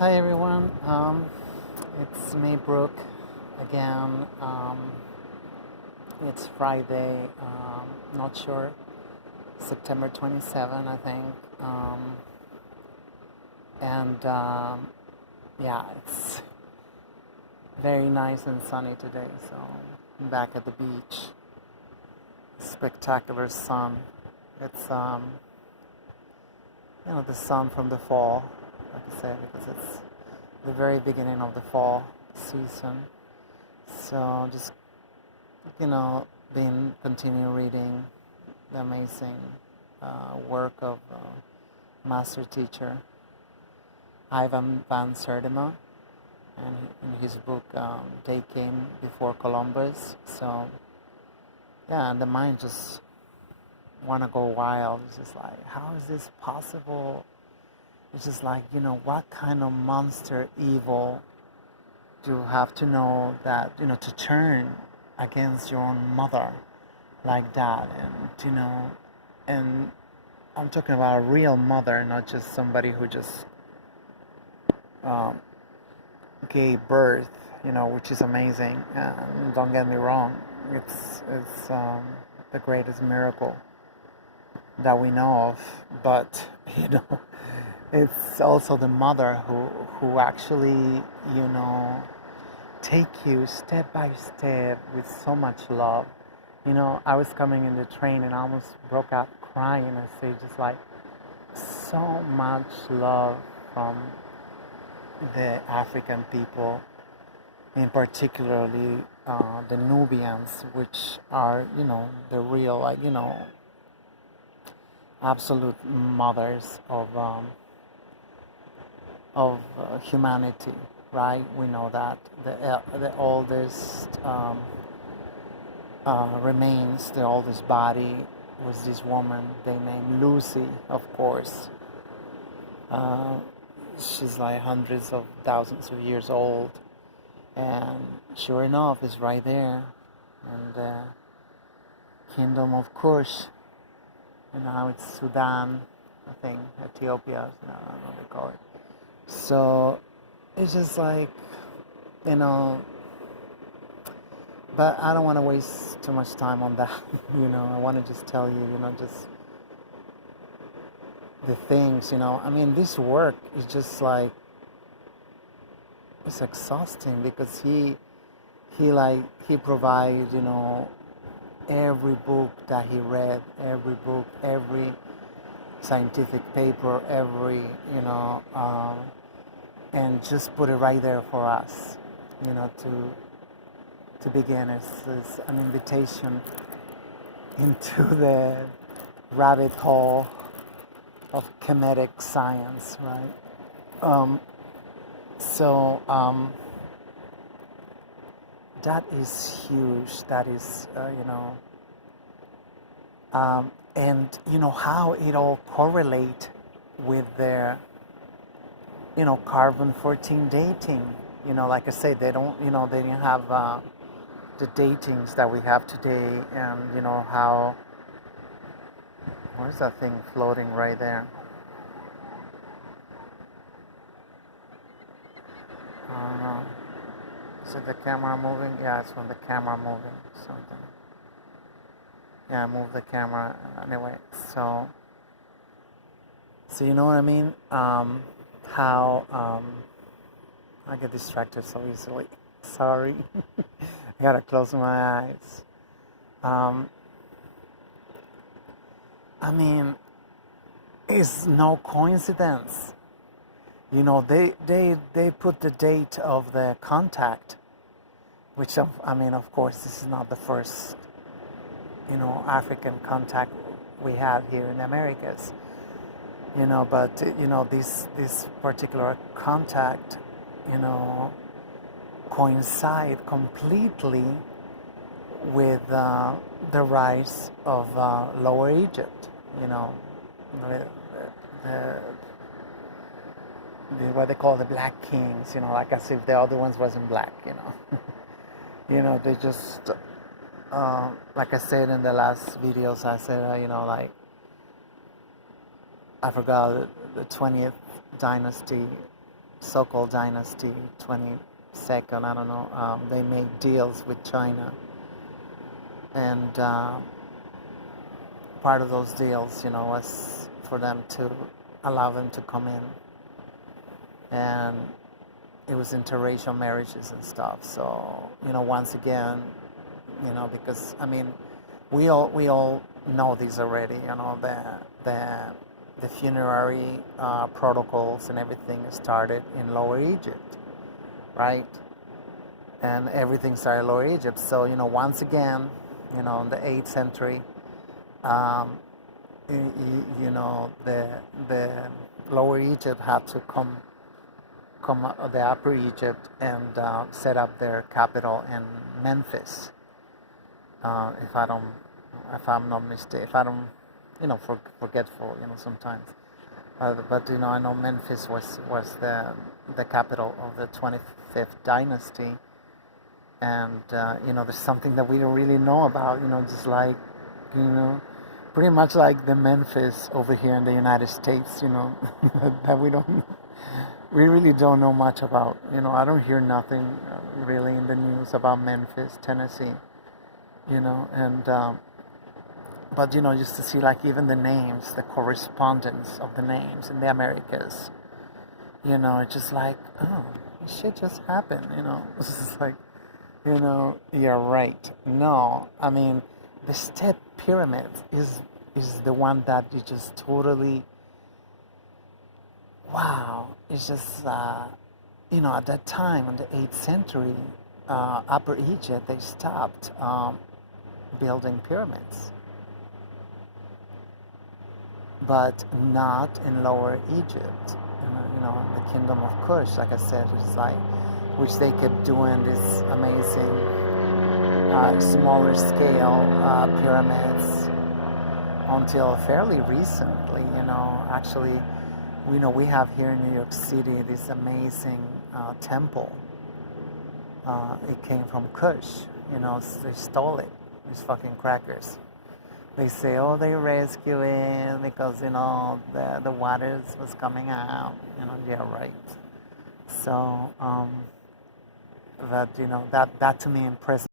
Hi everyone, it's me, Brooke, again. It's Friday, not sure, September 27, I think. And yeah, it's very nice and sunny today, so I'm back at the beach. Spectacular sun. It's, the sun from the fall, like I said, because it's the very beginning of the fall season. So just been continue reading the amazing work of master teacher Ivan van Sertima, and in his book They Came Before Columbus. So yeah, and the mind just wanna go wild. It's just like, how is this possible? It's just like, what kind of monster evil do you have to know that, to turn against your own mother like that? And I'm talking about a real mother, not just somebody who just um, gave birth, which is amazing. Don't get me wrong, it's the greatest miracle that we know of, but it's also the mother who actually take you step by step with so much love. I was coming in the train and I almost broke out crying. I say just like so much love from the African people, and particularly the Nubians, which are the real absolute mothers of humanity, right? We know that the oldest remains, the oldest body was this woman they named Lucy, of course. Uh, she's like hundreds of thousands of years old, and sure enough, it's right there in the kingdom of Kush, and now it's Sudan, I think, Ethiopia, I don't know what they call it. So it's just like, you know, but I don't want to waste too much time on that. I want to just tell you, just the things, I mean, this work is just like, it's exhausting because he provides, every book that he read, every book, every scientific paper, every, and just put it right there for us, to begin. It's an invitation into the rabbit hole of kinetic science, right? So that is huge. That is, and how it all correlate with their, carbon-14 dating. Like I said, they don't, they didn't have the datings that we have today, and how. Where's that thing floating right there? I don't know. Is it the camera moving? Yeah, it's from the camera moving. Something. Yeah, I moved the camera. Anyway, so you know what I mean? How I get distracted so easily. Sorry. I gotta close my eyes. I mean, it's no coincidence. They put the date of the contact, which I mean, of course, this is not the first, African contact we have here in Americas, but this particular contact, coincide completely with the rise of Lower Egypt, the, the what they call the Black Kings, like as if the other ones wasn't black, they just, like I said in the last videos, I said, like, I forgot the 20th dynasty so-called dynasty, 22nd, I don't know, they made deals with China. And part of those deals, was for them to allow them to come in. And it was interracial marriages and stuff. So, once again, because, I mean, we all know this already, the funerary protocols and everything started in Lower Egypt, right? And everything started in Lower Egypt. So, once again, in the 8th century, the Lower Egypt had to come the Upper Egypt and set up their capital in Memphis. If I'm not mistaken, if I don't, forgetful, sometimes. But I know Memphis was the capital of the 25th dynasty, and there's something that we don't really know about, just like, pretty much like the Memphis over here in the United States, that we really don't know much about. I don't hear nothing really in the news about Memphis, Tennessee, and but just to see like even the names, the correspondence of the names in the Americas, it's just like, oh, this shit just happened, it's just like, you're right. No, I mean, the step pyramid is the one that you just totally, wow. It's just at that time in the 8th century, Upper Egypt, they stopped building pyramids, but not in Lower Egypt. The Kingdom of Kush, like I said, it's like, which they kept doing this amazing smaller scale pyramids until fairly recently. Actually, we have here in New York City this amazing temple. It came from Kush. They stole it. These fucking crackers. They say, oh, they rescue it because the waters was coming out. Yeah, right. So that that to me impressed